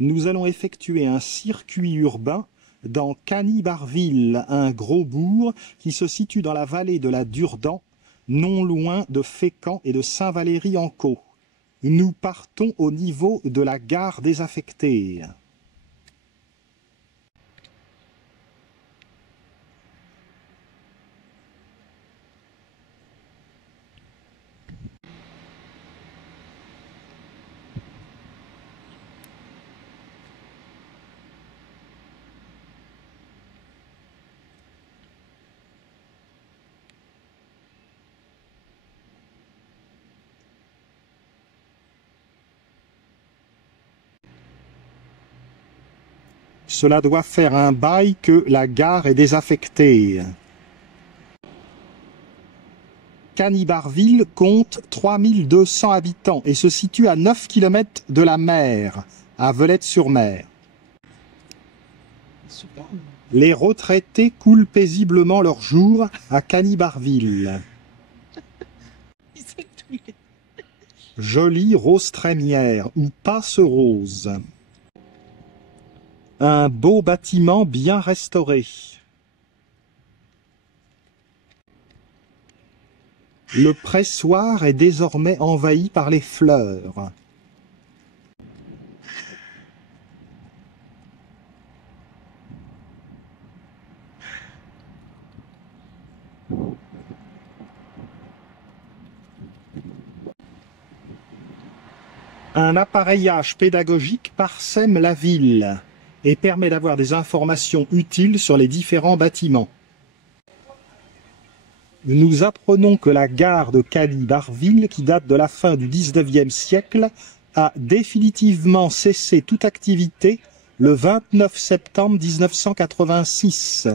Nous allons effectuer un circuit urbain dans Cany-Barville, un gros bourg qui se situe dans la vallée de la Durdan, non loin de Fécamp et de Saint-Valery-en-Caux. Nous partons au niveau de la gare désaffectée. Cela doit faire un bail que la gare est désaffectée. Cany-Barville compte 3200 habitants et se situe à 9 km de la mer, à Velette-sur-Mer. Les retraités coulent paisiblement leurs jours à Cany-Barville. Jolie rose trémière ou passe rose. Un beau bâtiment bien restauré. Le pressoir est désormais envahi par les fleurs. Un appareillage pédagogique parsème la ville et permet d'avoir des informations utiles sur les différents bâtiments. Nous apprenons que la gare de Cany-Barville, qui date de la fin du XIXe siècle, a définitivement cessé toute activité le 29 septembre 1986.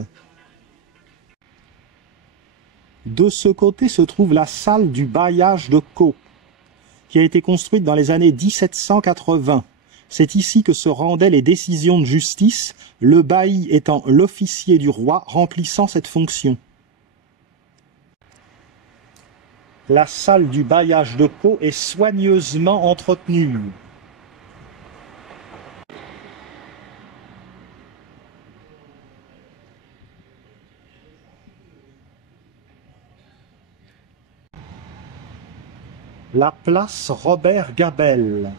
De ce côté se trouve la salle du bailliage de Caux, qui a été construite dans les années 1780. C'est ici que se rendaient les décisions de justice, le bailli étant l'officier du roi remplissant cette fonction. La salle du bailliage de Caux est soigneusement entretenue. La place Robert-Gabelle.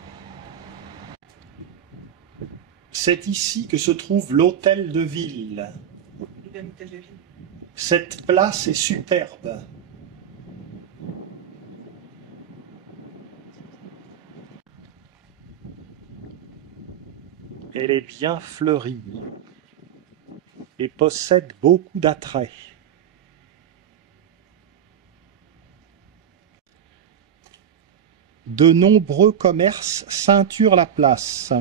C'est ici que se trouve l'hôtel de ville. Cette place est superbe. Elle est bien fleurie et possède beaucoup d'attrait. De nombreux commerces ceinturent la place.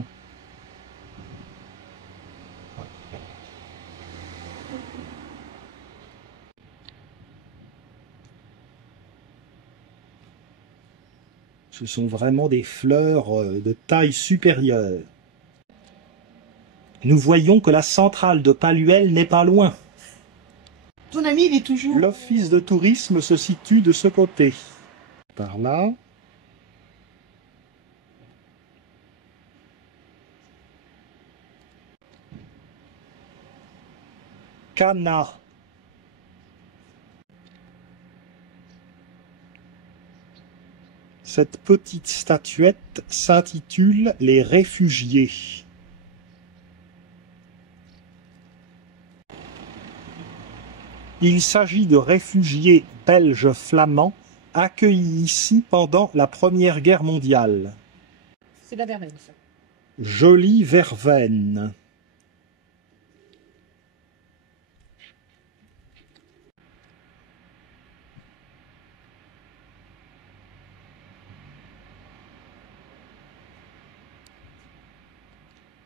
Ce sont vraiment des fleurs de taille supérieure. Nous voyons que la centrale de Palluel n'est pas loin. Ton ami, il est toujours... L'office de tourisme se situe de ce côté. Par là. Cana. Cette petite statuette s'intitule « Les réfugiés ». Il s'agit de réfugiés belges flamands accueillis ici pendant la Première Guerre mondiale. C'est la verveine, ça. Jolie verveine.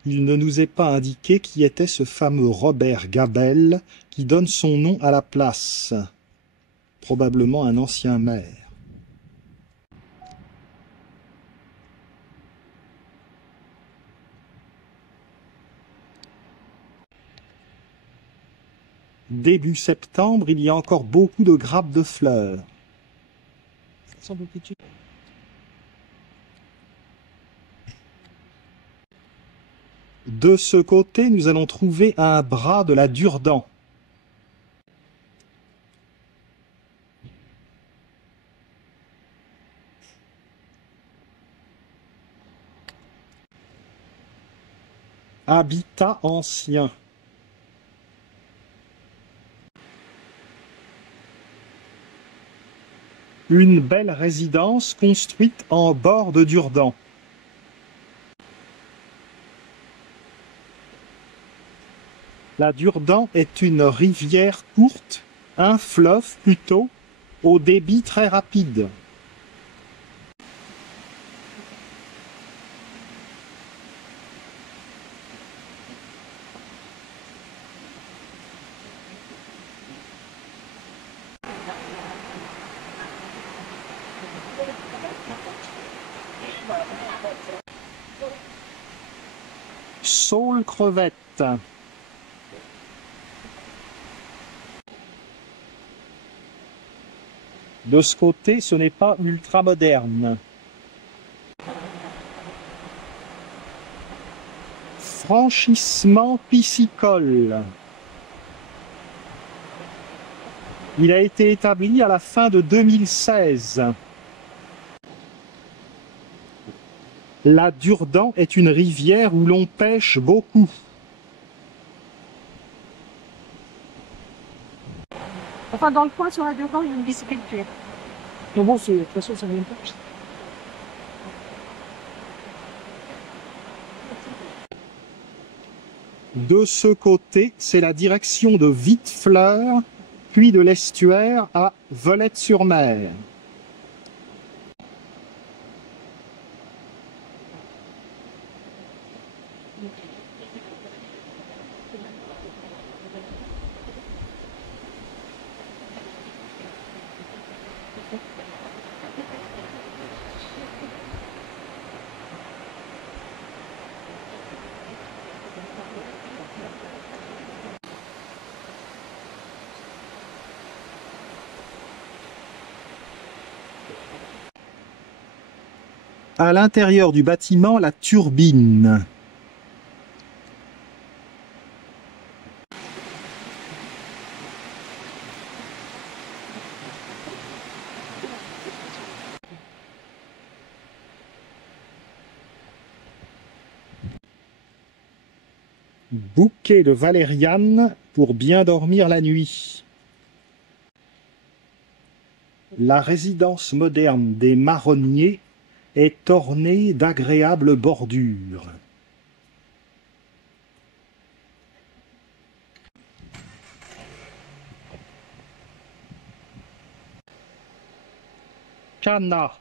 Il ne nous est pas indiqué qui était ce fameux Robert Gabelle qui donne son nom à la place. Probablement un ancien maire. Début septembre, il y a encore beaucoup de grappes de fleurs. Ça semble petit. De ce côté, nous allons trouver un bras de la Durdan. Habitat ancien. Une belle résidence construite en bord de Durdan. La Durdan est une rivière courte, un fleuve plutôt, au débit très rapide. Saule crevette. De ce côté, ce n'est pas ultra moderne. Franchissement piscicole. Il a été établi à la fin de 2016. La Durdan est une rivière où l'on pêche beaucoup. Enfin, dans le coin, sur la Durdan, il y a une pisciculture. Mais bon, de toute façon, ça vient pas. De ce côté, c'est la direction de Vitefleur, puis de l'estuaire à Volette-sur-Mer. À l'intérieur du bâtiment, la turbine. Bouquet de valériane pour bien dormir la nuit. La résidence moderne des marronniers est ornée d'agréables bordures. Cana.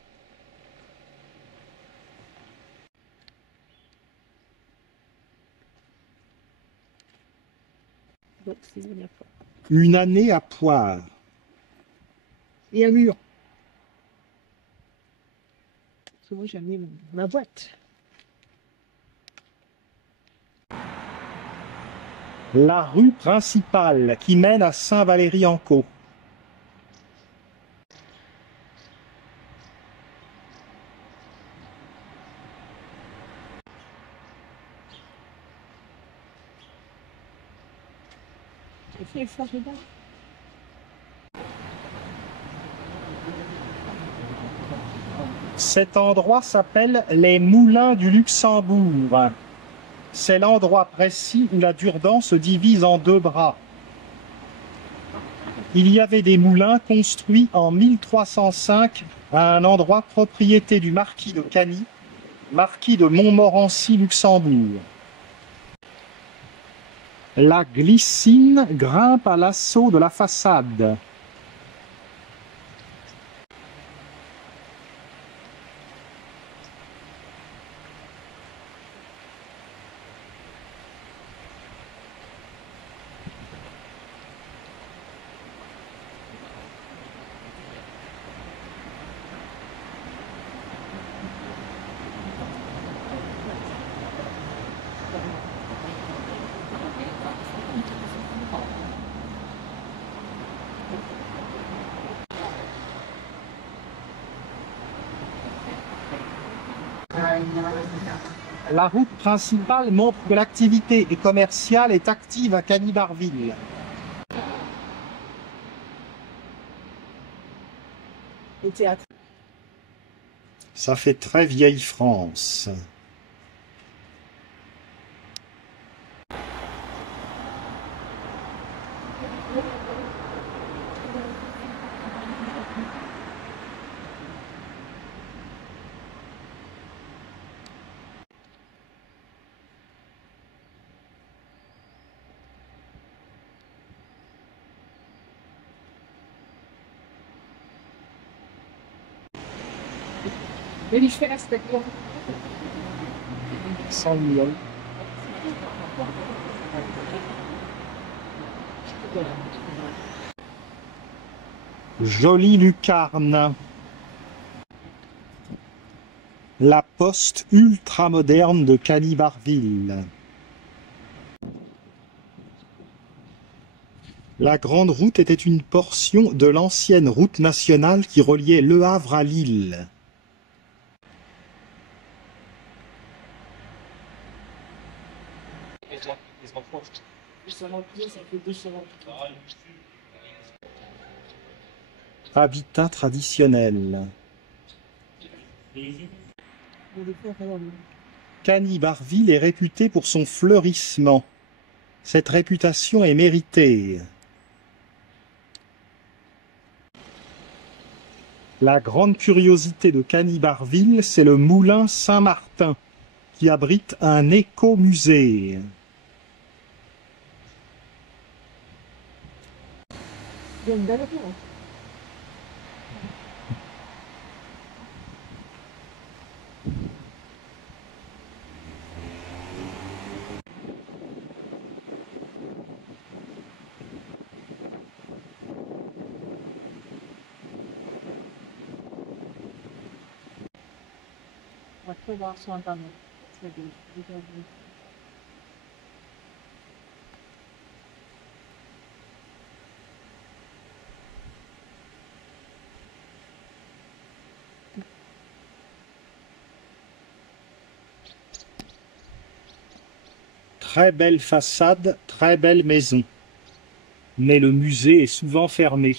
Une année à poire. Et un mur. Parce que moi, j'ai amené ma boîte. La rue principale qui mène à Saint-Valery-en-Caux. J'ai fait le flanc dedans. Cet endroit s'appelle les Moulins du Luxembourg. C'est l'endroit précis où la Durdan se divise en deux bras. Il y avait des moulins construits en 1305 à un endroit propriété du marquis de Cany, marquis de Montmorency-Luxembourg. La glycine grimpe à l'assaut de la façade. La route principale montre que l'activité commerciale est active à Cany-Barville. Le théâtre. Ça fait très vieille France. Mais je fais respecter. Sans miel. Jolie lucarne. La poste ultramoderne de Cany-Barville. La Grande Route était une portion de l'ancienne route nationale qui reliait Le Havre à Lille. Habitat traditionnel. Cany-Barville est réputé pour son fleurissement. Cette réputation est méritée. La grande curiosité de Cany-Barville, c'est le moulin Saint-Martin, qui abrite un écomusée. Il y a une belle tour. On va tout voir sur Internet. C'est bien. Très belle façade, très belle maison. Mais le musée est souvent fermé.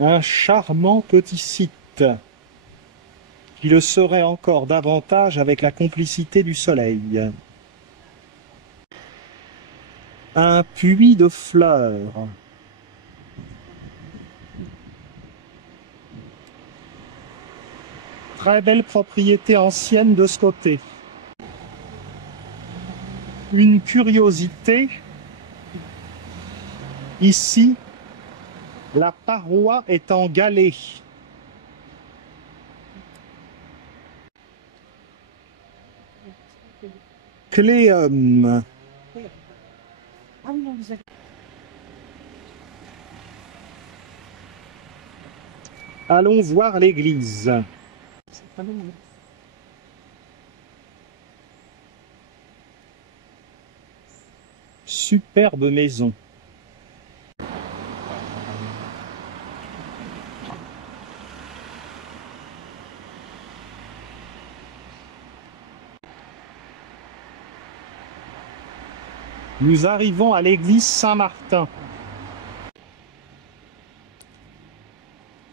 Un charmant petit site, qui le serait encore davantage avec la complicité du soleil. Un puits de fleurs. Très belle propriété ancienne de ce côté. Une curiosité, ici, la paroi est en galets. Cléum. Ah oui, non, vous avez... Allons voir l'église. C'est pas long. Superbe maison. Nous arrivons à l'église Saint-Martin.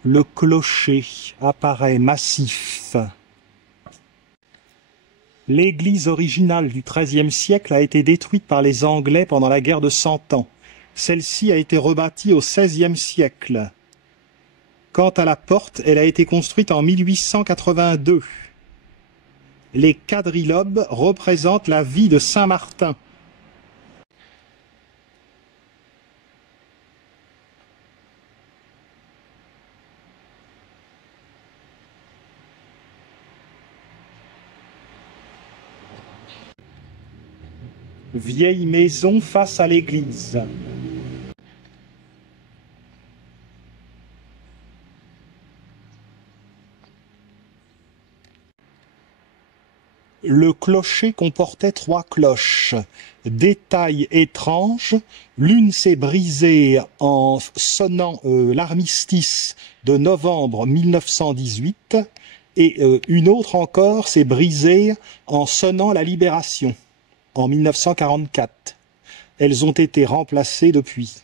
Le clocher apparaît massif. L'église originale du XIIIe siècle a été détruite par les Anglais pendant la guerre de Cent Ans. Celle-ci a été rebâtie au XVIe siècle. Quant à la porte, elle a été construite en 1882. Les quadrilobes représentent la vie de Saint-Martin. Vieille maison face à l'église. Le clocher comportait 3 cloches. Détail étrange, l'une s'est brisée en sonnant l'armistice de novembre 1918 Et une autre encore s'est brisée en sonnant la Libération, en 1944. Elles ont été remplacées depuis.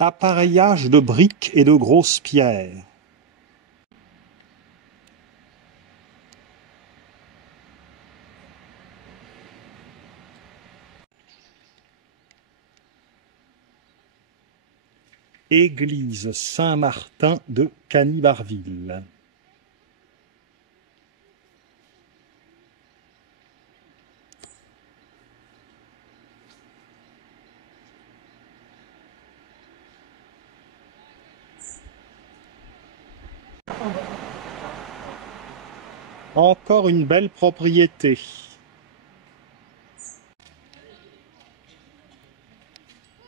Appareillage de briques et de grosses pierres. Église Saint-Martin de Cany-Barville. Encore une belle propriété.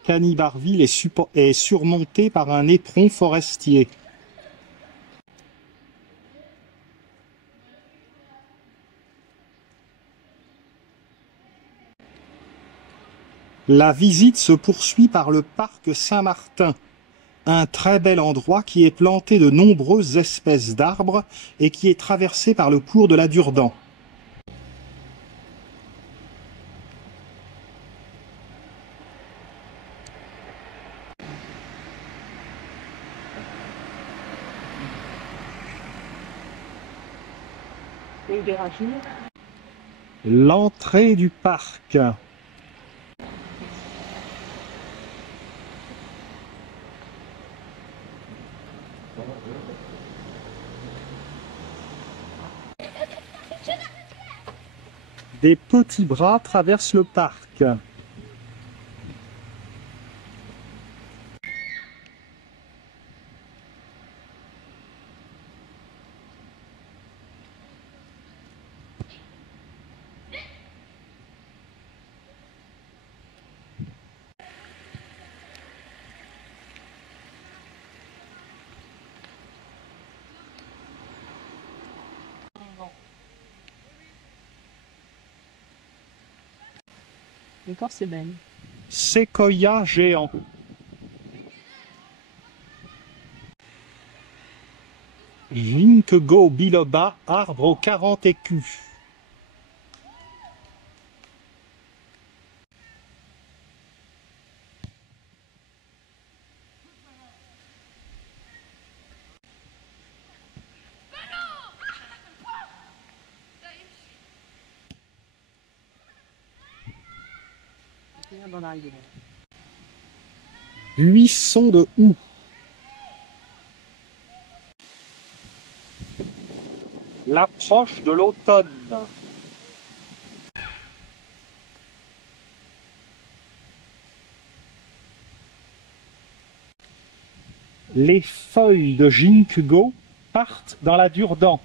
Cany-Barville est surmonté par un éperon forestier. La visite se poursuit par le parc Saint-Martin, un très bel endroit qui est planté de nombreuses espèces d'arbres et qui est traversé par le cours de la Durdan. L'entrée du parc. Des petits bras traversent le parc. Encore c'est belle. Séquoia géant. Ginkgo biloba, arbre aux 40 écus. Buisson de houx. L'approche de l'automne. Les feuilles de ginkgo partent dans la Durdan.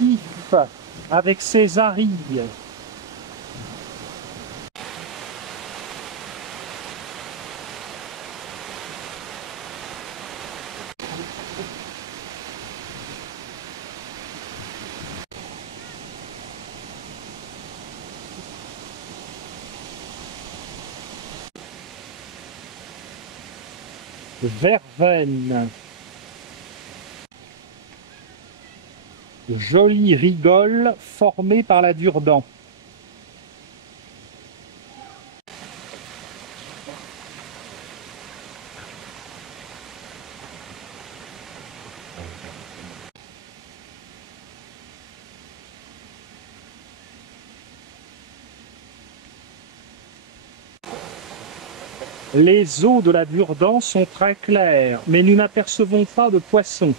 If avec ses arilles. Verveine. Jolie rigole formée par la Durdan. Les eaux de la Durdan sont très claires, mais nous n'apercevons pas de poissons.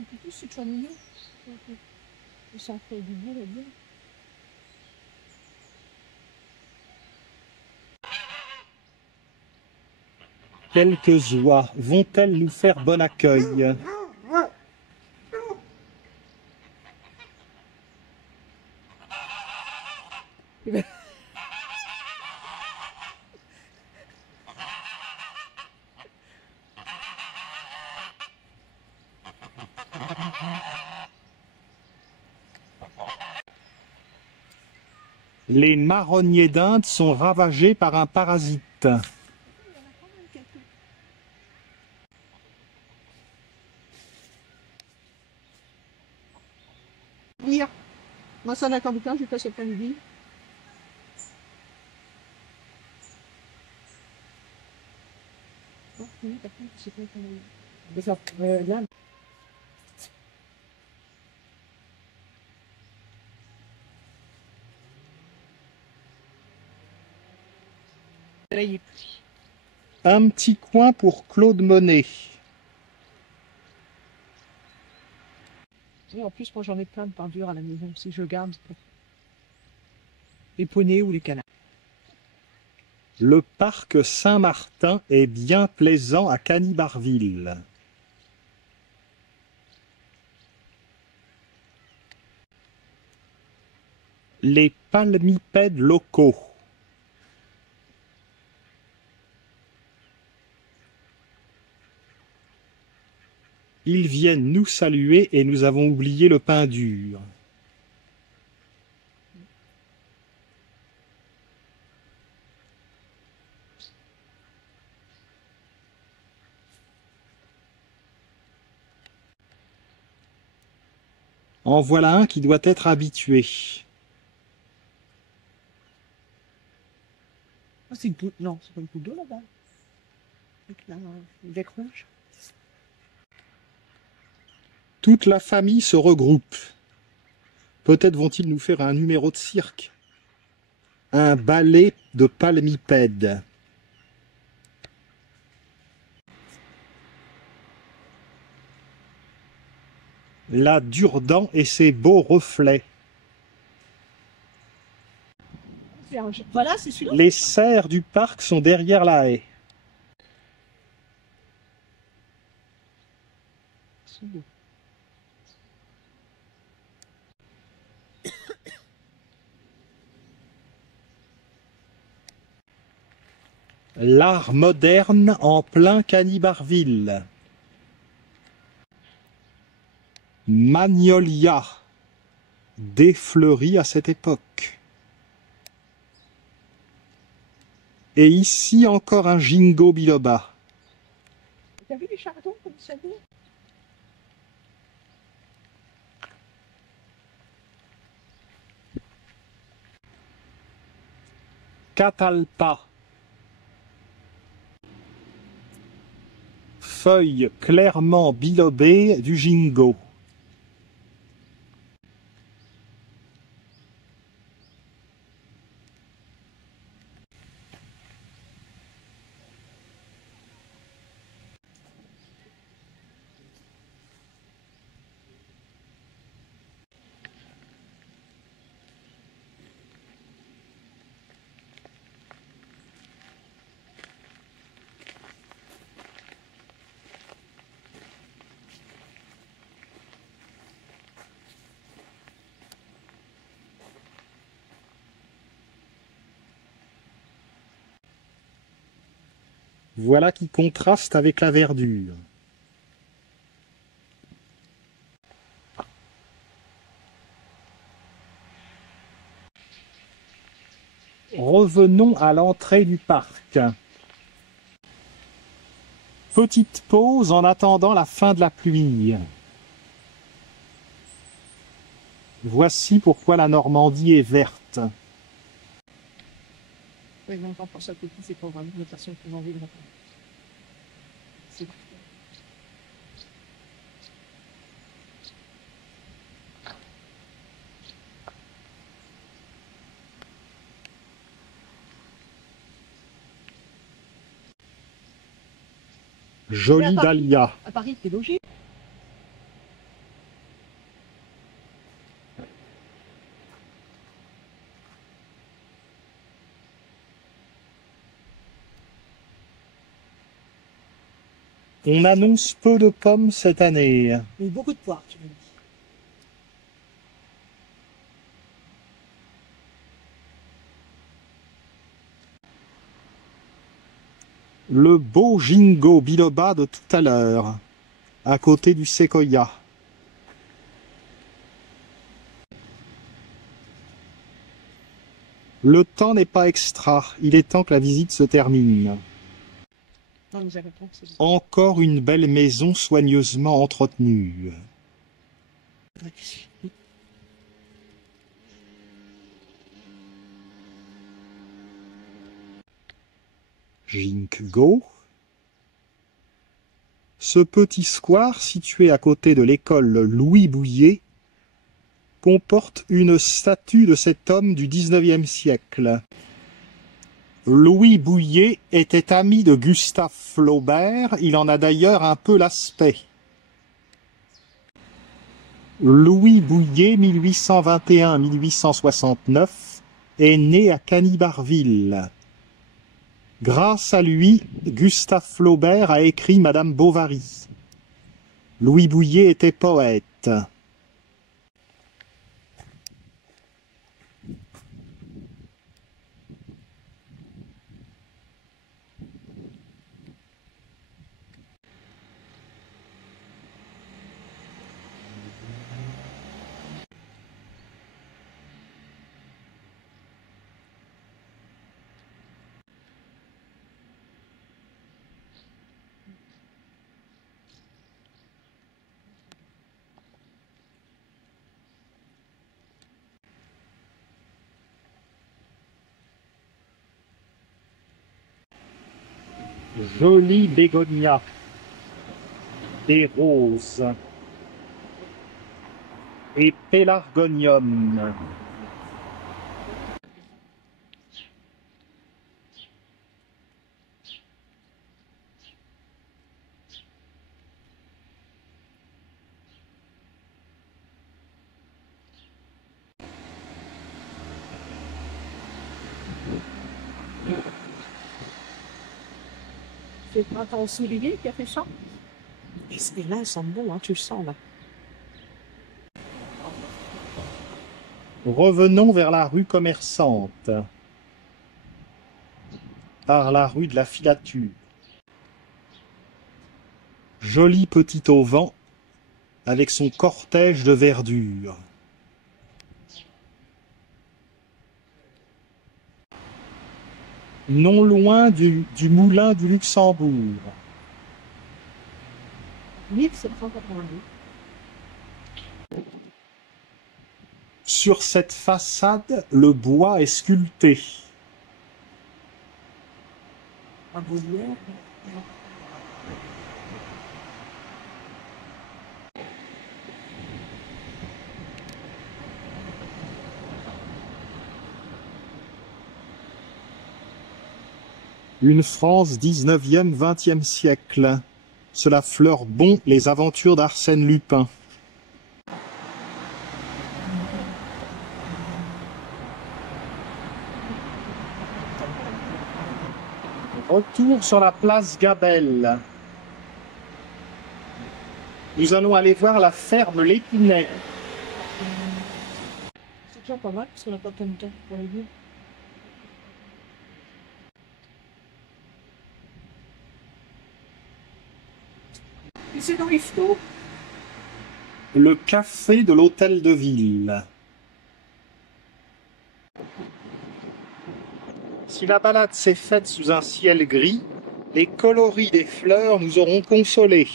un peu plus, c'est toujours mignon. Ça fait du bien là-dedans. Quelques oies vont-elles nous faire bon accueil? Les marronniers d'Inde sont ravagés par un parasite. Lire. Moi, ça n'a qu'un bouquin, je vais passer l'après-midi. Oh, oui, par contre, c'est pas comment. Je vais faire là. Là, il est pris. Un petit coin pour Claude Monet. Et en plus, moi, j'en ai plein de peinture à la maison, si je garde. Les poneys ou les canards. Le parc Saint-Martin est bien plaisant à Cany-Barville. Les palmipèdes locaux. Ils viennent nous saluer et nous avons oublié le pain dur. En voilà un qui doit être habitué. Ah, c'est une poule. Non, c'est pas une poule d'eau là-bas. Avec le bec rouge. Toute la famille se regroupe. Peut-être vont-ils nous faire un numéro de cirque. Un ballet de palmipèdes. La Durdan et ses beaux reflets. Voilà, c'est celui-là. Les cerfs du parc sont derrière la haie. C'est beau. L'art moderne en plein Cany-Barville. Magnolia, défleurie à cette époque. Et ici encore un ginkgo biloba. T'as vu les chardons comme ça beau? Catalpa. Feuilles clairement bilobées du ginkgo. Voilà qui contraste avec la verdure. Revenons à l'entrée du parc. Petite pause en attendant la fin de la pluie. Voici pourquoi la Normandie est verte. Oui, mais encore pour ça, petit, c'est pas vraiment une personne qui a envie de répondre. C'est Jolie Mais à Paris- dahlia. À Paris, t'es logé. On annonce peu de pommes cette année. Mais beaucoup de poires, tu me dis. Le beau ginkgo biloba de tout à l'heure, à côté du séquoia. Le temps n'est pas extra, il est temps que la visite se termine. Non, mais j'avais pas que c'est Encore une belle maison soigneusement entretenue. Ginkgo. Ce petit square situé à côté de l'école Louis Bouillet comporte une statue de cet homme du XIXe siècle. Louis Bouillet était ami de Gustave Flaubert, il en a d'ailleurs un peu l'aspect. Louis Bouillet, 1821-1869, est né à Cany-Barville. Grâce à lui, Gustave Flaubert a écrit Madame Bovary. Louis Bouillet était poète. Jolie bégonia et roses et pélargonium. C'est pas ton soulier qui a fait ça? Et là, elles sont beaux, hein, tu le sens, là. Revenons vers la rue commerçante, par la rue de la Filature. Joli petit auvent avec son cortège de verdure. Non loin du moulin du Luxembourg. 1790. Sur cette façade, le bois est sculpté. À Boulière. Une France 19e, 20e siècle. Cela fleure bon les aventures d'Arsène Lupin. Retour sur la place Gabelle. Nous allons aller voir la ferme L'Épinay. C'est déjà pas mal, parce qu'on n'a pas plein de temps pour les dire. Et c'est dans les flots. Le café de l'hôtel de ville. Si la balade s'est faite sous un ciel gris, les coloris des fleurs nous auront consolés.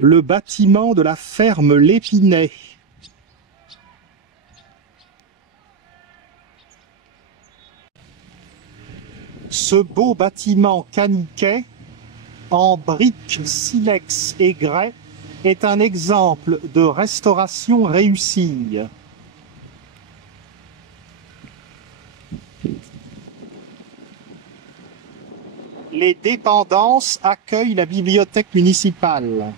Le bâtiment de la ferme L'Épinay. Ce beau bâtiment caniquet, en briques, silex et grès, est un exemple de restauration réussie. Les dépendances accueillent la bibliothèque municipale.